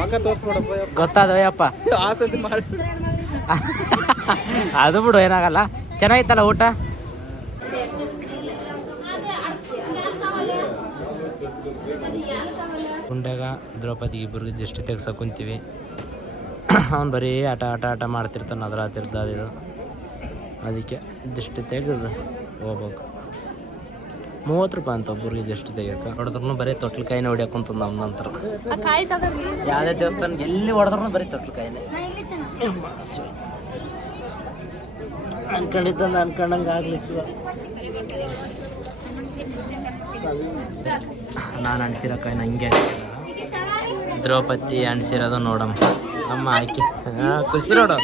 ಮಗ ತೋರ್ಸ್ಕೊಡಪ್ಪ ಗೊತ್ತಾದವಯ್ಯಪ್ಪ ಆಸತಿ ಮಾಡಿ ಅದು ಬಿಡು ಏನಾಗಲ್ಲ. ಚೆನ್ನಾಗಿತ್ತಲ್ಲ ಊಟ? ಗುಂಡಾಗ ದ್ರೌಪದಿ ಇಬ್ಬರಿಗೆ ದೃಷ್ಟಿ ತೆಗ್ಸೋ ಕುಂತೀವಿ. ಅವ್ನು ಬರೀ ಆಟ ಆಟ ಆಟ ಮಾಡ್ತಿರ್ತಾನೆ, ಅದ್ರ ಇದು ಅದಕ್ಕೆ ದೃಷ್ಟಿ ತೆಗೆದು ಹೋಗ್ಬೇಕು. 30 ರೂಪಾಯಿ ಅಂತ ಒಬ್ಬರಿಗೆ ದೃಷ್ಟಿ ತೆಗಿಯಕ್ಕೆ. ಹೊಡೆದ್ರು ಬರೀ ತೊಟ್ಲು ಕಾಯಿನೇ ಹೊಡಿಯಕ್ಕೆ ಕುಂತ ನಮ್ಮ ನಂತರ ಯಾವುದೇ ದೇವಸ್ಥಾನ ಎಲ್ಲಿ ಹೊಡೆದ್ರು ಬರೀ ತೊಟ್ಲು ಕಾಯಿನೇ. ಅನ್ಕೊಂಡಿದ್ದಂದು ಅನ್ಕೊಂಡಂಗೆ ಆಗಲಿ ಶಿವ. ನಾನು ಅಣಿಸಿರೋ ಕಾಯಿನ ಹಂಗೆ ದ್ರೌಪದಿ ಅಣಿಸಿರೋದು ನೋಡಮ್ಮ. ಅಮ್ಮ ಆಯ್ಕೆ ಖುಷಿ ನೋಡು.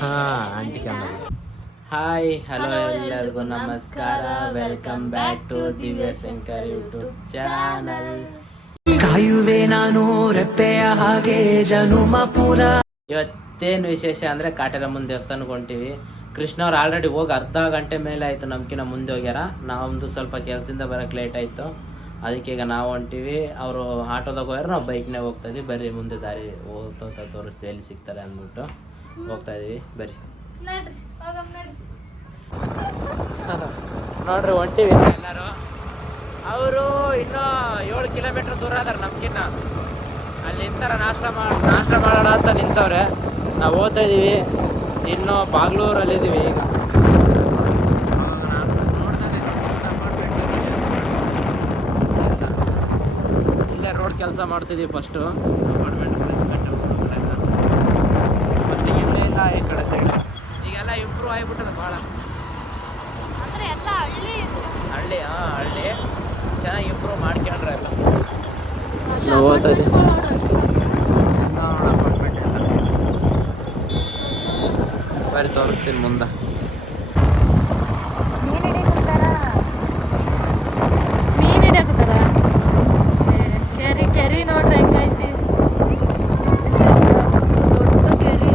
ಹಾಂ ಆಂಟಿ ಕಂಡ. ಹಾಯ್ ಹಲೋ ಎಲ್ಲರಿಗೂ ನಮಸ್ಕಾರ. Welcome back to Divyashankar YouTube channel. ಕಾಯುವೆ ನಾನು ರೆಪ್ಪೆಯ ಹಾಗೆ ಜನುಮ ಪೂರ. ಇವತ್ತೇನು ವಿಶೇಷ ಅಂದರೆ ಕಾಟೇರಮ್ಮನ ದೇವಸ್ಥಾನಕ್ಕೆ ಹೊಂಟೀವಿ. ಕೃಷ್ಣ ಅವ್ರು ಆಲ್ರೆಡಿ ಹೋಗಿ ಅರ್ಧ ಗಂಟೆ ಮೇಲೆ ಆಯಿತು, ನಮ್ಕಿನ್ನ ಮುಂದೆ ಹೋಗ್ಯಾರ. ನಮ್ಮದು ಸ್ವಲ್ಪ ಕೆಲಸದಿಂದ ಬರೋಕ್ಕೆ ಲೇಟ್ ಆಯಿತು, ಅದಕ್ಕೆ ಈಗ ನಾವು ಹೊಂಟೀವಿ. ಅವರು ಆಟೋದಾಗ ಹೋಗ್ಯಾರ, ನಾವು ಬೈಕ್ನಾಗ ಹೋಗ್ತಾಯಿದ್ವಿ. ಬರ್ರಿ ಮುಂದೆ ದಾರಿ ಹೋಗ್ತಾ ತೋರಿಸ್ತೀವಿ ಎಲ್ಲಿ ಸಿಗ್ತಾರೆ ಅಂದ್ಬಿಟ್ಟು ಹೋಗ್ತಾಯಿದ್ವಿ. ಬರ್ರಿ ನೋಡ್ರಿ ಹೊಂಟೀವಿ ಎಲ್ಲರೂ. ಅವರು ಇನ್ನೂ 7 ಕಿಲೋಮೀಟ್ರ್ ದೂರ ಅದಾರ ನಮ್ಗಿನ್ನ. ಅಲ್ಲಿ ನಿಂತಾರ, ನಾಷ್ಟ ಮಾಡೋಣ ಅಂತ ನಿಂತವ್ರೆ. ನಾವು ಹೋಗ್ತಾ ಇದ್ದೀವಿ. ಇನ್ನು ಬಾಗ್ಲೂರಲ್ಲಿದ್ದೀವಿ ಈಗ. ಇಲ್ಲೇ ರೋಡ್ ಕೆಲಸ ಮಾಡ್ತಿದ್ದೀವಿ. ಫಸ್ಟು ಫಸ್ಟಿಗೆ ಇಲ್ಲೇ ಇಲ್ಲ, ಈ ಕಡೆ ಸೈಡ್ ಈಗೆಲ್ಲ ಇಂಪ್ರೂವ್ ಆಗಿಬಿಟ್ಟದ ಭಾಳ. ಹಳ್ಳಿ ಹಳ್ಳಿ ಚೆನ್ನಾಗಿ ಇಂಪ್ರೂವ್ ಮಾಡ್ಕೊಂಡ್ರೆ ಎಲ್ಲ. ನಾವು ಹೋಗ್ತಾ ಇದ್ದೀವಿ. ಬರೀ ತೋರಿಸ್ತೀನಿ ಮುಂದೆ. ಮೀನ್ ಹಿಡಿಯಕತ್ತಾರ. ಕೆರಿ ನೋಡ್ರಿ ಹೆಂಗೈತಿ. ದೊಡ್ಡ ಕೆರಿ,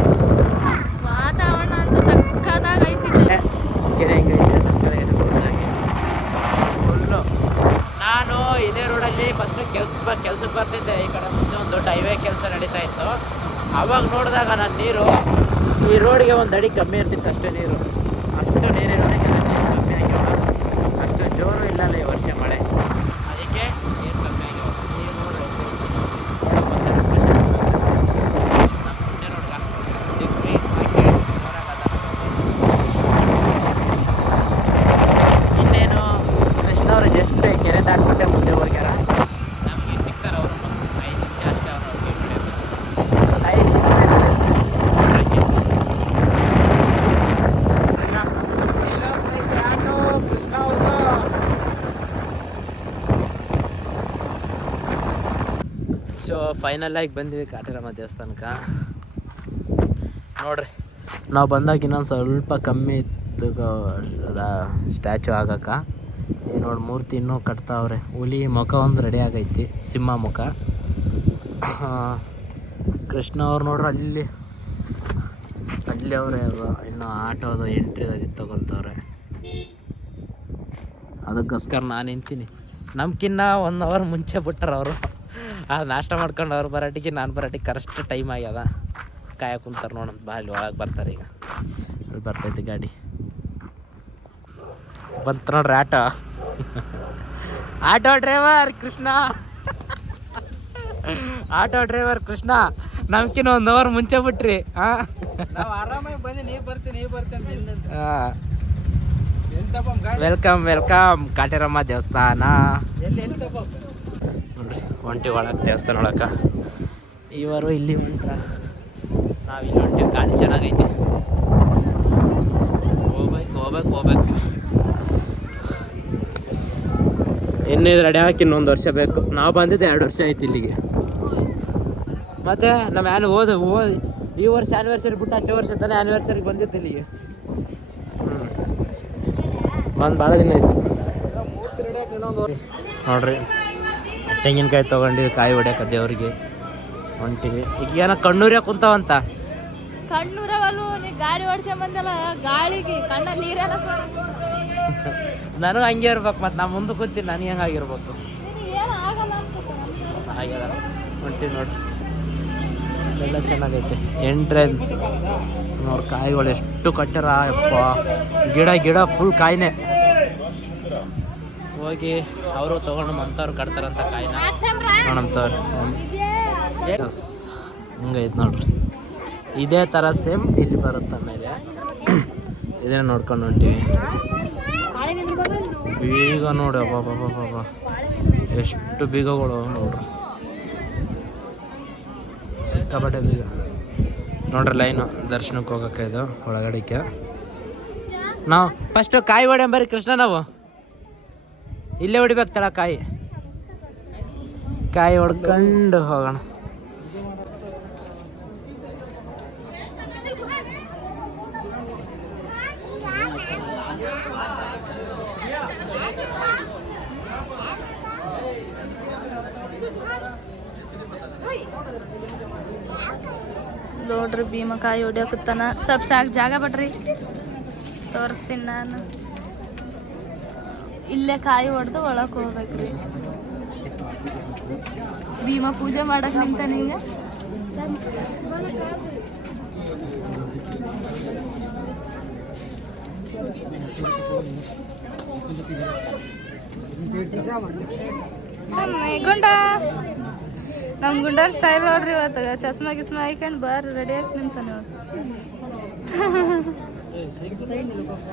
ವಾತಾವರಣ ಅಂತ ಸಕ್ಕತ್ತಾಗ ಐತಿ. ಕೆರೆ ಹೆಂಗೈತೆ ಸಕ್ಕತ್ತಾಗಿ ಫುಲ್ಲು. ನಾನು ಇದೇ ರೋಡಲ್ಲಿ ಫಸ್ಟ್ ಕೆಲ್ಸಕ್ಕೆ ಬರ್ತಿದ್ದೆ. ಈ ಕಡೆ ಮುಂದೆ ಒಂದು ದೊಡ್ಡ ಹೈವೇ ಕೆಲಸ ನಡೀತಾ ಇತ್ತು. ಅವಾಗ ನೋಡಿದಾಗ ನಾನು ನೀರು ಈ ರೋಡಿಗೆ ಒಂದು ಅಡಿ ಕಮ್ಮಿ ಇರ್ತಿತ್ತು ಅಷ್ಟೇ ನೀರು. ಅಷ್ಟು ನೀರಿರೋದಕ್ಕೆ ನೀರು ಕಮ್ಮಿ ಆಗಿಲ್ಲ. ಅಷ್ಟು ಜೋರು ಇಲ್ಲಲ್ಲ ಈ ವರ್ಷ ಮಳೆ, ಅದಕ್ಕೆ ನೀರು ಕಮ್ಮಿ ಆಗಿಲ್ಲ. ಈ ರೋಡ್ ಮುಂದೆ ನೋಡ್ಗ ಇನ್ನೇನು ಕೃಷ್ಣ ಅವರು ಜಸ್ಟ್ ಕೆರೆ ದಾಟ್ಬಿಟ್ಟೆ ಮುಂದೆ ಹೋಗ್ಯಾರ. ನಮಗೆ ಸಿಗ್ತಾರ ಅವರು 5 ನಿಮಿಷ ಅಷ್ಟೇ. ಅವರು ಸೊ ಫೈನಲ್ ಆಗಿ ಬಂದ್ವಿ ಕಾಟೇರಮ್ಮ ದೇವಸ್ಥಾನಕ್ಕೆ. ನೋಡ್ರಿ, ನಾವು ಬಂದಾಗ ಇನ್ನೊಂದು ಸ್ವಲ್ಪ ಕಮ್ಮಿ ಇತ್ತು ಅದ ಸ್ಟ್ಯಾಚು ಆಗಕ್ಕೆ. ನೋಡಿ ಮೂರ್ತಿ ಇನ್ನೂ ಕಟ್ತಾವ್ರೆ. ಹುಲಿ ಮುಖ ಒಂದು ರೆಡಿ ಆಗೈತಿ, ಸಿಂಹ ಮುಖ. ಕೃಷ್ಣ ಅವ್ರು ನೋಡ್ರಿ ಅಲ್ಲಿ ಅವರೇ ಇನ್ನೂ ಆಟೋದು ಎಂಟ್ರಿ ಅದು ತಗೊತವ್ರೆ. ಅದಕ್ಕೋಸ್ಕರ ನಾನು ನಿಂತೀನಿ. ನಮ್ಗಿನ್ನ 1 ಅವರ್ ಮುಂಚೆ ಬಿಟ್ಟಾರ ಅವರು. ನಾಷ್ಟ ಮಾಡ್ಕೊಂಡು ಅವ್ರು ಬರಾಟಿಗೆ ನಾನು ಬರಾಟಿಗೆ ಕರೆಕ್ಟ್ ಟೈಮ್ ಆಗ್ಯದ. ಕಾಯಕ್ಕೆ ಕುಂತಾರೆ ನೋಡೋಣ. ಬಾ ಅಲ್ಲಿ ಒಳಗೆ ಬರ್ತಾರೆ. ಈಗ ಅಲ್ಲಿ ಬರ್ತೈತಿ ಗಾಡಿ. ಬಂತು ನೋಡ್ರಿ auto driver Krishna. Auto driver Krishna ನಮ್ಕಿನ್ನ 1 ಅವರ್ ಮುಂಚೆ ಬಿಟ್ರಿ. ಆರಾಮಾಗಿ ಬಂದು ನೀವು ಬರ್ತೀನಿ ವೆಲ್ಕಮ್ ಕಾಟೇರಮ್ಮ ದೇವಸ್ಥಾನ. ಎಲ್ಲಿ ನೋಡ್ರಿ ಒಂಟಿ ಒಳಗೆ ದೇವಸ್ಥಾನ ಒಳಗೆ ಇವರು ಇಲ್ಲಿ ಹೊಂಟ್ರ. ನಾವು ಇಲ್ಲಿ ಹೊಂಟಿವಿ. ಗಾಡಿ ಚೆನ್ನಾಗೈತಿ. ಹೋಗ್ಬೇಕು. ಇನ್ನು ಇದು ರೆಡಿ ಹಾಕಿ ಇನ್ನೊಂದು ವರ್ಷ ಬೇಕು. ನಾವು ಬಂದಿದ್ದೆ 2 ವರ್ಷ ಆಯ್ತು ಇಲ್ಲಿಗೆ. ಮತ್ತು ನಮ್ಮ ಈ ವರ್ಷ ಆ್ಯನಿವರ್ಸರಿ ಬಿಟ್ಟು ಹಚ್ಚೋ ವರ್ಷ ತಾನೇ ಆ್ಯನಿವರ್ಸರಿಗೆ ಬಂದಿತ್ತು ಇಲ್ಲಿಗೆ. ಬಂದು ಭಾಳ ದಿನ ಆಯ್ತು. ನೋಡ್ರಿ ತೆಂಗಿನಕಾಯಿ ತೊಗೊಂಡಿವಿ, ಕಾಯಿ ಹೊಡ್ಯಾಕ ದೇವ್ರಿಗೆ ಹೊಂಟಿವಿ. ಈಗ ಏನೋ ಕಣ್ಣೂರ್ಯಾಗ ಕುಂತಾವಂತ. ಕಣ್ಣೂರವಲ್ಲು ನೀ ಗಾಡಿ ಓಡಿಸ್ಕೊಂಡ್ ಬಂದಲ್ಲ, ಗಾಳಿಗೆ ಕಣ್ಣ ನೀರೆಲ್ಲ ನನಗೆ ಹಂಗೆ ಇರ್ಬೇಕು. ಮತ್ತು ನಾ ಮುಂದೆ ಕೂತೀನಿ, ನನಗೆ ಹೆಂಗೆ ಆಗಿರ್ಬೇಕು. ಏನು ಆಗಲ್ಲ ಅನ್ಸುತ್ತೆ. ಆಗ್ಯದ ಹೊಂಟಿವಿ ನೋಡ್ರಿ. ಎಲ್ಲ ಚೆನ್ನಾಗೈತೆ. ಎಂಟ್ರೆನ್ಸ್ ನೋಡು, ಕಾಯಿಗಳು ಎಷ್ಟು ಕಟ್ಟಾರ ಯಪ್ಪ. ಗಿಡ ಫುಲ್ ಕಾಯಿನೇ. ಹೋಗಿ ಅವರು ತೊಗೊಂಡು ಮಮತವ್ರು ಕಟ್ತಾರಂತ ಕಾಯಿನ ನೋಡಮ್ತವ್ರು. ಎಸ್, ಹಿಂಗೈತೆ ನೋಡ್ರಿ. ಇದೇ ಥರ ಸೇಮ್ ಇಲ್ಲಿ ಬರುತ್ತೆ. ಆಮೇಲೆ ಇದನ್ನ ನೋಡ್ಕೊಂಡು ಹೊಂಟೀವಿ. ಬೀಗ ನೋಡಿ ಅಬ್ಬಾ, ಎಷ್ಟು ಬೀಗಗಳು ನೋಡ್ರಿ, ಸಿಕ್ಕಾಪಟ್ಟೆ ಬೀಗ ನೋಡ್ರಿ. ಲೈನು ದರ್ಶನಕ್ಕೆ ಹೋಗೋಕೆ ಇದು ಒಳಗಡೆಗೆ. ನಾವು ಫಸ್ಟು ಕಾಯಿ ಹೊಡೆಯಂಬರಿ ಕೃಷ್ಣ, ನಾವು ಇಲ್ಲೇ ಹೊಡಿಬೇಕು ತಡ. ಕಾಯಿ ಹೊಡ್ಕೊಂಡು ಹೋಗೋಣ. ನೋಡ್ರಿ ಭೀಮ ಕಾಯಿ ಹೊಡಿಯೋಕತ್ತಾನ. ಸ್ವಲ್ಪ ಸಾಕು ಜಾಗ ಬಿಡ್ರಿ, ತೋರಿಸ್ತೀನಿ ನಾನು. ಇಲ್ಲೇ ಕಾಯಿ ಹೊಡೆದು ಒಳಗೆ ಹೋಗ್ಬೇಕ್ರಿ. ಭೀಮ ಪೂಜೆ ಮಾಡಕ್ ನಿಂತಾನ ಈಗ. ಗುಂಡ, ನಮ್ ಗುಂಡನ್ ಸ್ಟೈಲ್ ನೋಡ್ರಿ ಇವತ್ತು. ಚಸ್ಮಾ ಗಿಸ್ಮಾ ಹಾಕೊಂಡು ಬಾರ್ ರೆಡಿ ಆಗಿ ನಿಂತಾನೆ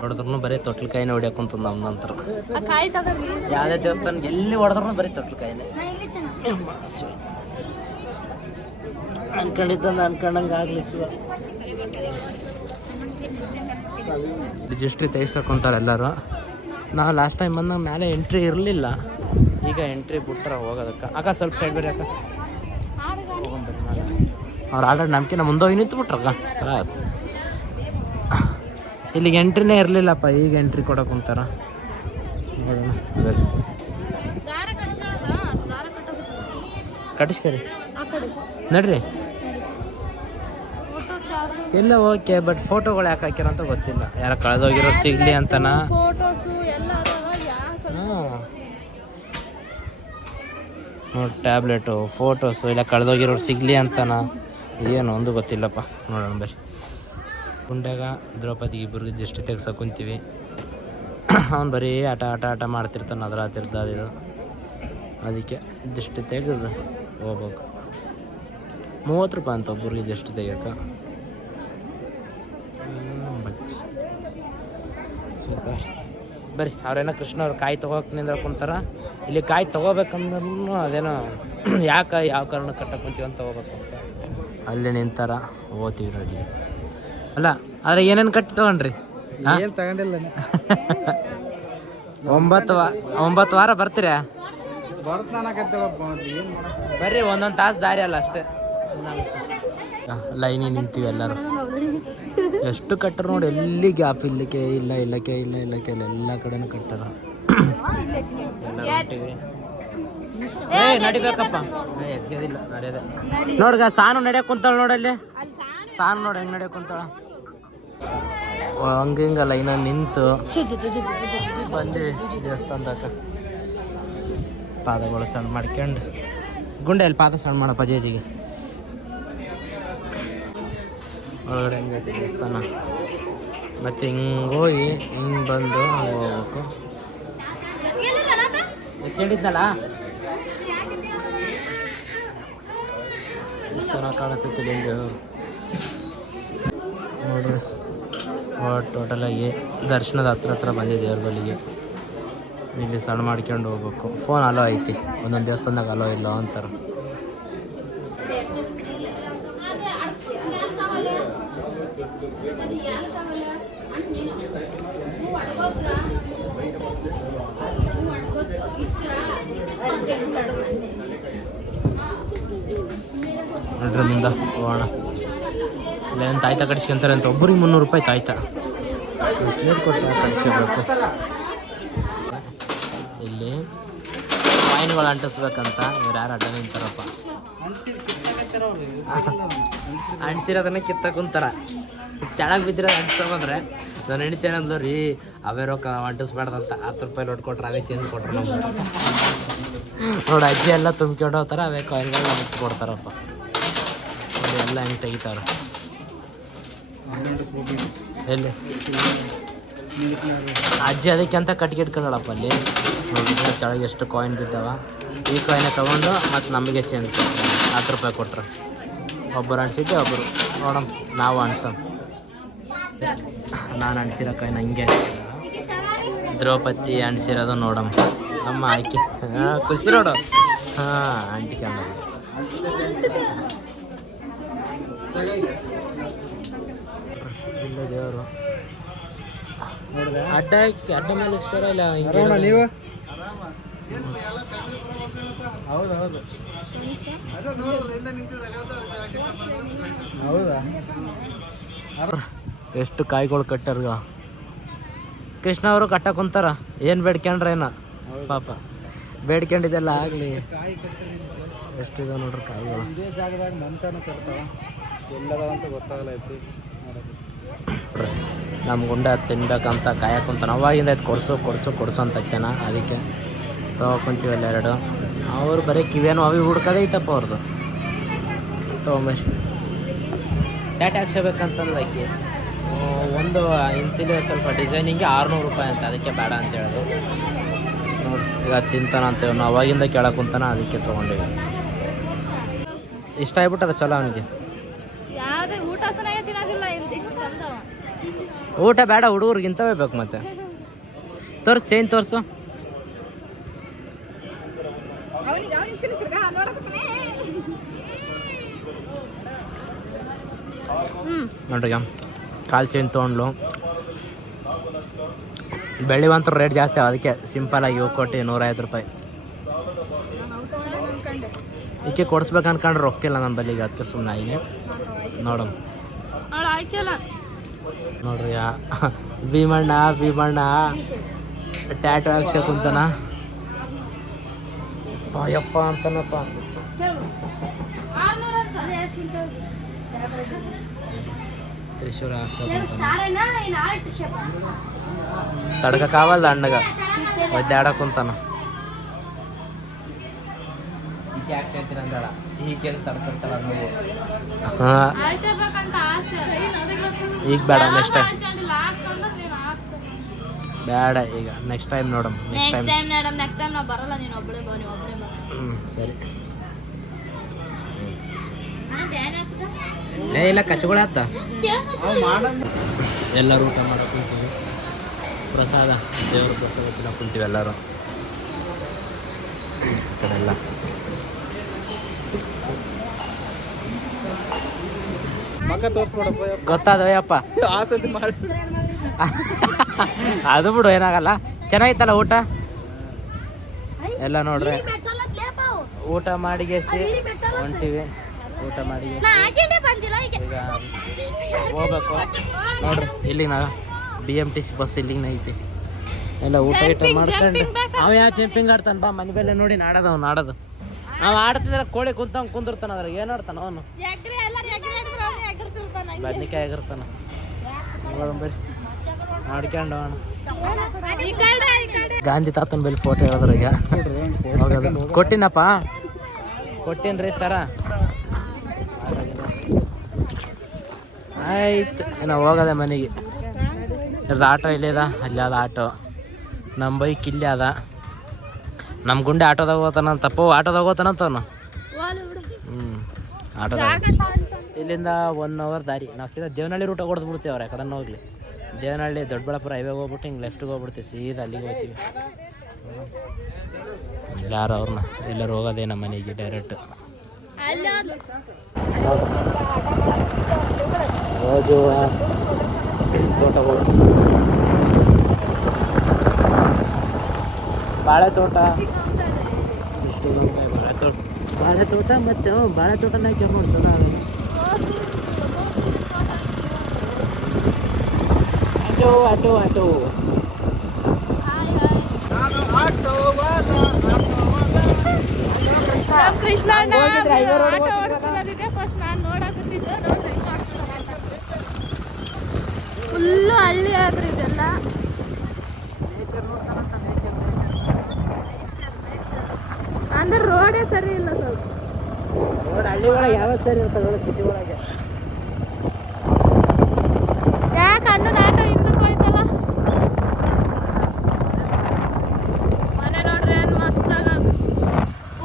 ಹೊಡೆದ್ರು ಬರೀ ತೊಟ್ಲು ಕಾಯಿನ ಹೊಡಿಯಕ್ಕಂತ ನಮ್ಮ ನಂತರ. ಕಾಯಿ ತಗೋರಿ, ಯಾವುದೇ ದೇವಸ್ಥಾನ ಎಲ್ಲಿ ಹೊಡೆದ್ರು ಬರೀ ತೊಟ್ಲು ಕಾಯಿನೇ. ಅನ್ಕೊಂಡಿದ್ದಂದು ಅನ್ಕೊಂಡಂಗೆ ಆಗಲಿ ಶಿವ. ರಿಜಿಸ್ಟ್ರಿ ತೆಗಿಸ್ಕೊಂತಾರೆ ಎಲ್ಲರೂ. ನಾವು ಲಾಸ್ಟ್ ಟೈಮ್ ಬಂದಾಗ ಮೇಲೆ ಎಂಟ್ರಿ ಇರಲಿಲ್ಲ, ಈಗ ಎಂಟ್ರಿ ಬಿಟ್ರೆ ಹೋಗೋದಕ್ಕೆ. ಅಕ್ಕ ಸ್ವಲ್ಪ ಸೈಡ್ ಬೇರೆ ಅಕ್ಕ, ಅವ್ರು ಆಲ್ರೆಡಿ ನಮ್ಕಿನ್ನ ಮುಂದೋಗಿ ನಿಂತು ಬಿಟ್ರಕ್ಕ. ಕ್ಲಾಸ್ ಇಲ್ಲಿಗೆ ಎಂಟ್ರಿನೇ ಇರಲಿಲ್ಲಪ್ಪ, ಈಗ ಎಂಟ್ರಿ ಕೊಡೋಕೆ ಕುಂತಾರ. ನೋಡೋಣ ಕಟ್ಟಿಸ್ತೀರಿ ನಡ್ರಿ. ಎಲ್ಲ ಓಕೆ, ಬಟ್ ಫೋಟೋಗಳು ಯಾಕೆ ಹಾಕ್ಯಾರ ಅಂತ ಗೊತ್ತಿಲ್ಲ. ಯಾರ ಕಳೆದೋಗಿರೋ ಸಿಗ್ಲಿ ಅಂತನ. ನೋಡಿ ಟ್ಯಾಬ್ಲೆಟು, ಫೋಟೋಸು ಇಲ್ಲ ಕಳೆದೋಗಿರೋರು ಸಿಗ್ಲಿ ಅಂತನ, ಏನು ಒಂದು ಗೊತ್ತಿಲ್ಲಪ್ಪ. ನೋಡೋಣ ಬರ್ರಿ. ಗುಂಡ್ಯಾಗ ದ್ರೌಪದಿಗೆ ಇಬ್ಬರಿಗೆ ದೃಷ್ಟಿ ತೆಗ್ಸಕ್ಕೆ ಕುಂತೀವಿ. ಅವ್ನು ಬರೀ ಆಟ ಮಾಡ್ತಿರ್ತಾನೆ ಅದ್ರ ಹತ್ತಿರದ್ದು. ಅದಕ್ಕೆ ದೃಷ್ಟಿ ತೆಗೆದು ಹೋಗ್ಬೇಕು. 30 ರೂಪಾಯಿ ಅಂತ ಒಬ್ಬರಿಗೆ ದೃಷ್ಟಿ ತೆಗಿಯೋಕೆ. ಬರ್ರಿ, ಅವ್ರೇನೋ ಕೃಷ್ಣ ಅವ್ರು ಕಾಯಿ ತೊಗೋಕೆ ನಿಂದ್ರ ಕುಂತಾರ. ಇಲ್ಲಿ ಕಾಯಿ ತೊಗೋಬೇಕಂದ್ರೂ ಅದೇನೋ ಯಾಕೆ ಯಾವ ಕಾರಣ ಕಟ್ಟಕ್ಕೆ ಕುಂತೀವಿ ಅಂತ ತೊಗೋಬೇಕು ಅಂತ ಅಲ್ಲಿ ನಿಂತಾರ. ಓದ್ತೀವಿ ನೋಡಿ. ಅಲ್ಲ ಆದರೆ ಏನೇನು ಕಟ್ಟಿ ತೊಗೊಂಡ್ರಿ? ಏನು ತಗೊಂಡಿಲ್ಲ. 9 ವಾರ ಬರ್ತೀರಾ? ಬರ್ರಿ, ಒಂದೊಂದು ತಾಸು ದಾರಿ ಅಲ್ಲ ಅಷ್ಟೇ. ಲೈನಿಗೆ ನಿಂತೀವಿ ಎಲ್ಲರೂ. ಎಷ್ಟು ಕಟ್ಟರು ನೋಡಿ, ಎಲ್ಲಿ ಗ್ಯಾಪ್ ಇಲ್ಲಕ್ಕೆ ಇಲ್ಲ ಎಲ್ಲ ಕಡೆನೂ ಕಟ್ಟಾರ. ನಡಿಬೇಕಪ್ಪ, ಎದ್ದಿಲ್ಲ ನಡೆಯದೆ. ನೋಡ್ಗ ಸಾನು ನಡೆಯಕ್ಕೆ ಕುಂತಾಳ ನೋಡಲ್ಲಿ. ಸಾನು ನೋಡಿ ಹೆಂಗೆ ನಡೆಯಕ್ಕೆ ಕುಂತಾಳ. ಹಂಗ ಲೈನಲ್ಲಿ ನಿಂತು ಬಂದ್ವಿ ದೇವಸ್ಥಾನದಾಗ. ಪಾದಗಳು ಸಣ್ಣ ಮಾಡ್ಕೊಂಡು ಗುಂಡೆಯಲ್ಲಿ ಪಾದ ಸಣ್ಣ ಮಾಡಪ್ಪ ಜೇಜಿಗೆ. ಒಳಗಡೆ ಹೆಂಗೈತೆ ದೇವಸ್ಥಾನ. ಮತ್ತು ಹಿಂಗೆ ಹೋಗಿ ಹಿಂಗೆ ಬಂದು ಹೋಗ್ಬೇಕು. ಹೇಳಿದ್ನಲ್ಲ ಎಷ್ಟು ಚೆನ್ನಾಗಿ ಕಾಣಿಸ್ತೈತಿ ದೇವರು ನೋಡ್ರಿ. ಟೋಟಲಾಗಿ ದರ್ಶನದ ಹತ್ರ ಬಂದಿದೆ ದೇವ್ರ ಬಳಿಗೆ. ಇಲ್ಲಿ ಸಣ್ಣ ಮಾಡ್ಕೊಂಡು ಹೋಗ್ಬೇಕು. ಫೋನ್ ಅಲೋ ಐತಿ, ಒಂದೊಂದು ದೇವಸ್ಥಾನದಾಗ ಅಲೋ ಇಲ್ಲ ಅಂತಾರೆ. ನೋಡ್ರಿಂದ ಹೋಗೋಣ. ಇಲ್ಲೇನು ತಾಯ್ತ ಕಡಿಸ್ಕೊಂತಾರೆ ಅಂತ. ಒಬ್ಬರಿಗೆ 300 ರೂಪಾಯಿ ತಾಯ್ತ. ಎಷ್ಟು ಲೇಟ್ ಕೊಟ್ಟು ಕಡಿಸ್ಕೋಬೇಕು. ಇಲ್ಲಿ ಕಾಯಿನ್ಗಳು ಅಂಟಿಸ್ಬೇಕಂತ ಇವ್ರು ಯಾರು ಅಡ್ಡ ನಿಂತಾರಪ್ಪ. ಅಂಟಿಸಿರೋದನ್ನ ಕಿತ್ತ ಕುಂತಾರ. ಚೆನ್ನಾಗಿ ಬಿದ್ದಿರೋದು ಅಂಟಿಸ್ಕೊಂಡ್ರೆ ನಾನು ಹೆಣ್ತೇನಂದ್ಲು ರೀ, ಅವೇ ರೊಕ್ಕ ಅಂಟಿಸ್ಬಾರ್ದಂತ. 10 ರೂಪಾಯಿ ನೋಟ್ ಕೊಟ್ರೆ ಅವೇ ಚೇಂಜ್ ಕೊಟ್ರು ನಮ್ಗೆ. ನೋಡಿ ಅಜ್ಜಿ ಎಲ್ಲ ತುಂಬ್ಕೊಂಡು ಹೋಗ್ತಾರೆ, ಅವೇ ಕಾಯಿನ್ಗಳನ್ನ ಮುಚ್ಚಿ ಕೊಡ್ತಾರಪ್ಪ. ನೋಡಿ ಎಲ್ಲ ಹೆಂಗೆ ತೆಗಿತಾರ. ಎಲ್ಲಿ ಅಜ್ಜಿ ಅದಕ್ಕೆ ಅಂತ ಕಟ್ಗೆ ಇಟ್ಕೊಂಡಳಪ್ಪ ಅಲ್ಲಿ ನೋಡಿ. ಕೆಳಗೆ ಎಷ್ಟು ಕಾಯಿನ್ ಬಿದ್ದಾವ. ಈ ಕಾಯಿನ ತೊಗೊಂಡು ಮತ್ತು ನಮಗೆ ಚೇಂಜ್ 10 ರೂಪಾಯಿ ಕೊಟ್ರು. ಒಬ್ಬರು ಅಣಿಸಿದ್ದೆ, ಒಬ್ಬರು ನೋಡಮ್ ನಾವು ಅನ್ಸಮ್. ನಾನು ಅಣಿಸಿರೋ ಕಾಯಿನ ಹಂಗೆ ದ್ರೌಪದಿ ಅಣಿಸಿರೋದು ನೋಡಮ್. ನಮ್ಮ ಆಯ್ಕೆ ಖುಷಿ ನೋಡು. ಹಾಂ ಆಂಟಿ ಕಂಡ ಇಲ್ಲ ದೇವರು ಅಡ್ಡ ಹಾಕಿ ಅಡ್ಡ ಮೇಲೆ ಸರ ಇಲ್ಲ ಹಿಂಗೆ ನೀವು ಹೌದು ಹೌದು ಹೌದಾ. ಎಷ್ಟು ಕಾಯಿಗಳು ಕಟ್ಟಾರ್ಗ. ಕೃಷ್ಣ ಅವರು ಕಟ್ಟಕ್ಕೆ ಕುಂತಾರ. ಏನು ಬೇಡ್ಕೊಂಡ್ರೇನ ಪಾಪ ಬೇಡ್ಕೊಂಡಿದ್ದೆಲ್ಲ ಆಗಲಿ. ಎಷ್ಟಿದೆ ನೋಡ್ರಿ ಕಾಯಿಗಳು. ಇದೇ ಜಾಗದಾಗ ಮಂತನ ಕಟ್ತಾವ ಎಲ್ಲದಂತ ಗೊತ್ತಾಗಲ್ಲ ಐತಿ. ನಮ್ಮ ಗುಂಡ ತಿನ್ಬೇಕಂತ ಕಾಯಕ್ಕೆ ಕುಂತಾನ. ಅವಾಗಿಂದ ಆಯ್ತು ಕೊಡ್ಸು ಅಂತ ಐತೇನ. ಅದಕ್ಕೆ ತೊಗೊಕೊಂತೀವಲ್ಲ 2. ಅವ್ರು ಬರೀ ಕಿವೇನು ಅವಿ ಹುಡ್ಕೋದೈತಪ್ಪ ಅವ್ರದ್ದು. ತೊಗೊಂಬರಿ ಟ್ಯಾಟ್ ಹಾಕ್ಸಬೇಕಂತಂದು ಆಕಿ ಒಂದು ಇನ್ಸಿಲಿ ಸ್ವಲ್ಪ ಡಿಸೈನಿಂಗ್ಗೆ 600 ರೂಪಾಯಿ ಅಂತ. ಅದಕ್ಕೆ ಬೇಡ ಅಂತ ಹೇಳೋದು ನೋಡಿ. ಈಗ ತಿಂತಾನ ಅಂತೇವೆ ನಾವು ಅವಾಗಿಂದ ಕೇಳಕ್ಕೆ ಕುಂತಾನ. ಅದಕ್ಕೆ ತೊಗೊಂಡಿವಿ. ಇಷ್ಟ ಆಗ್ಬಿಟ್ಟದ ಚಲೋ ಅವನಿಗೆ. ಊಟ ಬೇಡ ಹುಡುಗರಿಗೆ ಇಂಥವೇ ಬೇಕು. ಮತ್ತೆ ತೋರ್ಸು ಚೇಂಜ್ ತೋರಿಸು. ನೋಡ್ರಿ ಕಾಲು ಚೈನ್ ತೊಗೊಂಡ್ಲು. ಬೆಳ್ಳಿವಂತೂ ರೇಟ್ ಜಾಸ್ತಿ ಅವ. ಅದಕ್ಕೆ ಸಿಂಪಲಾಗಿ 7 ಕೋಟಿ 150 ರೂಪಾಯಿ. ಈಕೆ ಕೊಡಿಸ್ಬೇಕು ಅನ್ಕೊಂಡ್ರೆ ರೊಕ್ಕಿಲ್ಲ ನನ್ನ ಬಲ್ಲಿಗೆ. ಅದಕ್ಕೆ ಸುಮ್ಮನೆ ಆಗಿದೆ ನೋಡಮ್. ನೋಡ್ರಿ ಭೀಮಣ್ಣ ಟ್ಯಾಟು ಹಾಕ್ಸಕ್ ಕುಂತಾನ. ಯಪ್ಪ ಅಂತಾನಪ್ಪ. ತ್ರಿಶೂರ ತಡ್ಕಕ್ಕಾವಲ್ದ ಅಣ್ಣಗ ಒದ್ದಾಡಕ್ ಕುಂತಾನ. ಈಕೆ ಹಾಕ್ಸಂತೀನಿ ಅಂದಾಳ. ಈಕೆ ತಡ್ಕೊಂತಾಳ ನೀವು. ಈಗ ಬೇಡ, ನೆಕ್ಸ್ಟ್ ಟೈಮ್ ಬೇಡ. ಈಗ ನೆಕ್ಸ್ಟ್ ಟೈಮ್ ನೋಡಮ್. ನೆಕ್ಸ್ಟ್ ಟೈಮ್ ನಾವು ಬರಲ್ಲ. ನೀನು ಒಬ್ಬಳೇ ಬಾ. ಸರಿ. ಇಲ್ಲ ಕಚ್ಕೊಳತ್ತ. ಎಲ್ಲರೂ ಊಟ ಮಾಡಕ್ಕೆ ಕುಂತೀವಿ. ಪ್ರಸಾದ ದೇವ್ರ ಪ್ರಸಾದ ತಿನ್ನಕ್ಕೆ ಕುಂತೀವಿ ಎಲ್ಲರೂ. ಈ ಕಡೆ ಎಲ್ಲ ಮಕ್ಕ ತೋರ್ಸ್ಕೊಡಪ್ಪ. ಗೊತ್ತಾದವಯ್ಯಪ್ಪ. ಆಸತಿ ಮಾಡಿ ಅದು ಬಿಡು, ಏನಾಗಲ್ಲ. ಚೆನ್ನಾಗಿತ್ತಲ್ಲ ಊಟ ಎಲ್ಲ. ನೋಡ್ರಿ ಊಟ ಮಾಡಿಗೆಸಿ ಹೊಂಟಿವಿ. ಊಟ ಮಾಡಿ ಈಗ ಹೋಗ್ಬೇಕು. ನೋಡ್ರಿ ಇಲ್ಲಿಗೆ ನಾವು BMTC ಬಸ್ ಇಲ್ಲಿಗೆ ಐತಿ. ಎಲ್ಲ ಊಟ ಮಾಡ್ಕೊಂಡು ಅವ ಯಾವ ಜಂಪಿಂಗ್ ಆಡ್ತಾನೆ ಬಾ. ಮನೆ ಮೇಲೆ ನೋಡಿ ನಾಡೋದು ನಾವು ಆಡ್ತಿದ್ರೆ ಕೋಳಿ ಕುಂದಿರ್ತಾನ. ಅದ್ರಾಗ ಏನು ಆಡ್ತಾನ ಅವನು. ಬದ್ನಿಕಾಯಿ ಆಗಿರ್ತಾನ. ಬರ್ರಿ ಆಡ್ಕೊಂಡು ಅವನು. ಗಾಂಧಿ ತಾತನ ಬಲ್ಲಿ ಫೋಟೋ ಹೇಳಿದ್ರಾಗ ಕೊಟ್ಟಿನಪ್ಪ. ಕೊಟ್ಟೇನ್ರಿ ಸರ. ಆಯ್ತು ನಾವು ಹೋಗೋದೆ ಮನೆಗೆ. ಇರ್ದು ಆಟೋ ಇಲ್ಲದ ಅಲ್ಲಿ ಅದ ಆಟೋ. ನಮ್ಮ ಬೈಕ್ ಇಲ್ಲೇ ಅದ. ನಮ್ಮ ಗುಂಡೆ ಆಟೋದಾಗ ಹೋಗ್ತಾನಂತಪ್ಪ. ಆಟೋದಾಗ ಹೋಗ್ತಾನಂತವನು. ಆಟೋದಾಗ ಇಲ್ಲಿಂದ 1 ಅವರ್ ದಾರಿ. ನಾವು ಸೀದಾ ದೇವನಹಳ್ಳಿ ರೂಟ ಕೊಡ್ದು ಬಿಡ್ತೀವಿ. ಅವ್ರು ಯಾಕಡೆ ಹೋಗ್ಲಿ. ದೇವನಹಳ್ಳಿ ದೊಡ್ಡಬಳ್ಳಾಪುರ ಹೈವೇಗೆ ಹೋಗ್ಬಿಟ್ಟು ಹಿಂಗೆ ಲೆಫ್ಟಿಗೆ ಹೋಗ್ಬಿಡ್ತೀವಿ. ಸೀದಾ ಅಲ್ಲಿಗೆ ಹೋಗ್ತೀವಿ. ಯಾರು ಅವ್ರನ್ನ ಎಲ್ಲರೂ ಹೋಗೋದೇ ನಮ್ಮ ಮನೆಗೆ ಡೈರೆಕ್ಟ್. ರೋಜು ತೋಟಗಳು, ಬಾಳೆ ತೋಟ, ಬಾಳೆ ತೋಟ ಮತ್ತು ಬಾಳೆ ತೋಟನ ಕೆಮ್ಮು ಚಲೋ ಆಗೋದು. ಆಟೋ ಆಟೋ ಕೃಷ್ಣ ಆಟೋ ಓಡಿಸ್ತಿರೋದಿದೆ. ಫಸ್ಟ್ ನಾನು ನೋಡಾಕತ್ತಿದ್ದೆ. ಫುಲ್ಲು ಹಳ್ಳಿ ಆದ್ರಿ ಇದೆಲ್ಲ. ಅಂದ್ರೆ ರೋಡೇ ಸರಿ ಇಲ್ಲ. ಸ್ವಲ್ಪ ರೋಡ್ ಹಳ್ಳಿ ಹಳ್ಳಿ ಒಳಗೆ ಯಾವ ಸರಿ ಇರ್ತಾವೆ ಸಿಟಿ ಒಳಗೆ. ಯಾಕೆ ಅಣ್ಣನ ಆಟೋ ಹಿಂದಕ್ಕೆ ಹೋಯ್ತಲ್ಲ. ಮನೆ ನೋಡ್ರಿ ಏನು ಮಸ್ತಾಗ.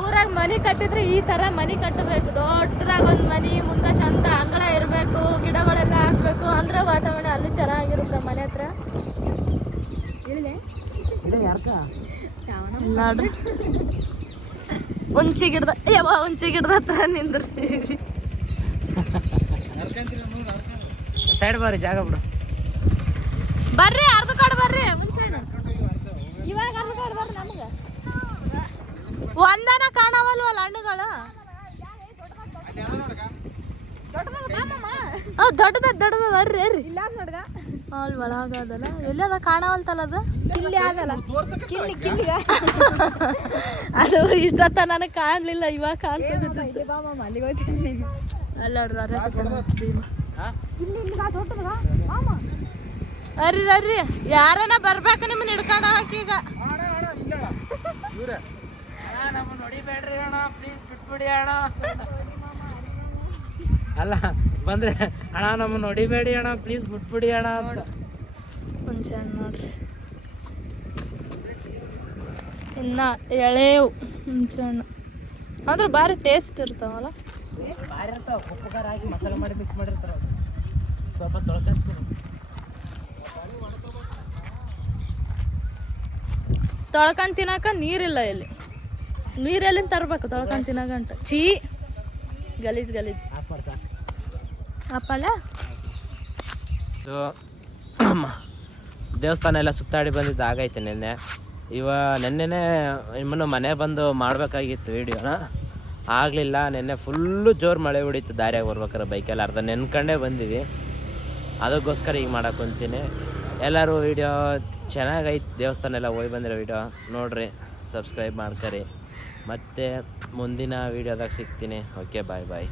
ಊರಾಗ ಮನೆ ಕಟ್ಟಿದ್ರೆ ಈ ಥರ ಮನೆ ಕಟ್ಟಬೇಕು. ದೊಡ್ಡದಾಗ ಒಂದು ಮನೆ ಮುಂದೆ ಚಂದ ಅಂಗಳ ಇರಬೇಕು, ಗಿಡಗಳೆಲ್ಲ ಹಾಕ್ಬೇಕು, ಅಂದ್ರೆ ವಾತಾವರಣ ಅಲ್ಲಿ ಚೆನ್ನಾಗಿರುತ್ತೆ ಮನೆ ಹತ್ರ. ನೋಡ್ರಿ ಹುಂಚಿ ಗಿಡದ ಹುಂಚಿ ಗಿಡದ ಹತ್ರ ನಿಂದಿರ್ಸಿವಿ. ಸೈಡ್ ಬರ್ರಿ, ಜಾಗ ಬಿಡು. ಬರ್ರಿ ಅರ್ಧ ಕಾಡು ಬರ್ರಿ. ಮುಂಚೆ ಇವಾಗ ಅರ್ಧ ಕಾಡು ಬರ್ರಿ. ನಮ್ಗೆ ಒಂದನ ಕಾಣವಲ್ವಲ್ಲ ಹಣ್ಣುಗಳು. ದೊಡ್ಡದ ಅರ್ರಿ ಅರ್ರಿ. ಅಲ್ಲಿ ಒಳಗದಲ್ಲ ಎಲ್ಲದ ಕಾಣವಲ್ತಲ್ಲ ಅದು. ಇಲ್ಲಿ ಆಗಲ್ಲ ಅದು ಇಷ್ಟೊತ್ತ ನನಗೆ ಕಾಣಲಿಲ್ಲ, ಇವಾಗ ಕಾಣಿಸೋದಿತ್ತು. ಅಲ್ಲ ಅರ್ರಿ ಅರ್ರಿ ಯಾರನ ಬರ್ಬೇಕು ನಿಮ್ಮನ್ನ ಹಿಡ್ಕೊಂಡ ಹಾಕೀಗ. ನಮ್ಮನ್ನ ಹೊಡಿಬೇಡ್ರಿ ಅಣ್ಣ, ಪ್ಲೀಸ್ ಬಿಟ್ಬಿಡಿ ಅಣ್ಣ. ಅಲ್ಲ ಬಂದ್ರೆ ಅಣ್ಣ ನಮ್ಮನ್ನ ಹೊಡಿಬೇಡಿ ಅಣ್ಣ, ಪ್ಲೀಸ್ ಬಿಟ್ಬಿಡಿ ಅಣ್ಣ ಅಂತ. ಹುಂಚೆ ಹಣ್ಣು ನೋಡ್ರಿ, ಇನ್ನ ಎಳೆವು ಹುಂಚೆ ಹಣ್ಣು ಅಂದ್ರೆ ಭಾರಿ ಟೇಸ್ಟ್ ಇರ್ತಾವಲ್ಲ. ಭಾರಿ ಇರ್ತಾವ, ಉಪ್ಪು ಖಾರ ಹಾಕಿ ಮಸಾಲೆ ಮಾಡಿ ಮಿಕ್ಸ್ ಮಾಡಿರ್ತಾರ. ಸ್ವಲ್ಪ ತೊಳ್ಕೊಂತೀನಿ. ತೊಳ್ಕೊಂಡ್ ತಿನ್ನಕ ನೀರಿಲ್ಲ ಇಲ್ಲಿ. ನೀರೆಲ್ಲಿಂದ ತರ್ಬೇಕು ತೊಳ್ಕೊಂಡ್ ತಿನ್ನಕಂಟ. ಛೀ ಗಲೀಜ್ ಗಲೀಜ್ ಅಪ್ಪಲ್ಲ. ದೇವಸ್ಥಾನ ಎಲ್ಲ ಸುತ್ತಾಡಿ ಬಂದಿದ್ದು ಆಗೈತೆ ನೆನ್ನೆ. ನೆನ್ನೆನೇ ನಿಮ್ಮನ್ನು ಮನೆ ಬಂದು ಮಾಡಬೇಕಾಗಿತ್ತು ವೀಡಿಯೋನ, ಆಗಲಿಲ್ಲ. ನೆನ್ನೆ ಫುಲ್ಲು ಜೋರು ಮಳೆ ಹೊಡಿತು ದಾರಿಯಾಗ ಬರ್ಬೇಕಾರೆ. ಬೈಕೆಲ್ಲ ಅರ್ಧ ನೆನ್ಕೊಂಡೇ ಬಂದೀವಿ, ಅದಕ್ಕೋಸ್ಕರ ಈಗ ಮಾಡಕ್ಕೆ ಕುಂತೀನಿ. ಎಲ್ಲರೂ ವೀಡಿಯೋ ಚೆನ್ನಾಗೈತೆ, ದೇವಸ್ಥಾನ ಎಲ್ಲ ಹೋಗಿ ಬಂದಿರೋ ವೀಡಿಯೋ ನೋಡಿರಿ, ಸಬ್ಸ್ಕ್ರೈಬ್ ಮಾಡ್ಕರಿ. ಮತ್ತು ಮುಂದಿನ ವೀಡಿಯೋದಾಗ ಸಿಗ್ತೀನಿ. ಓಕೆ, ಬಾಯ್ ಬಾಯ್.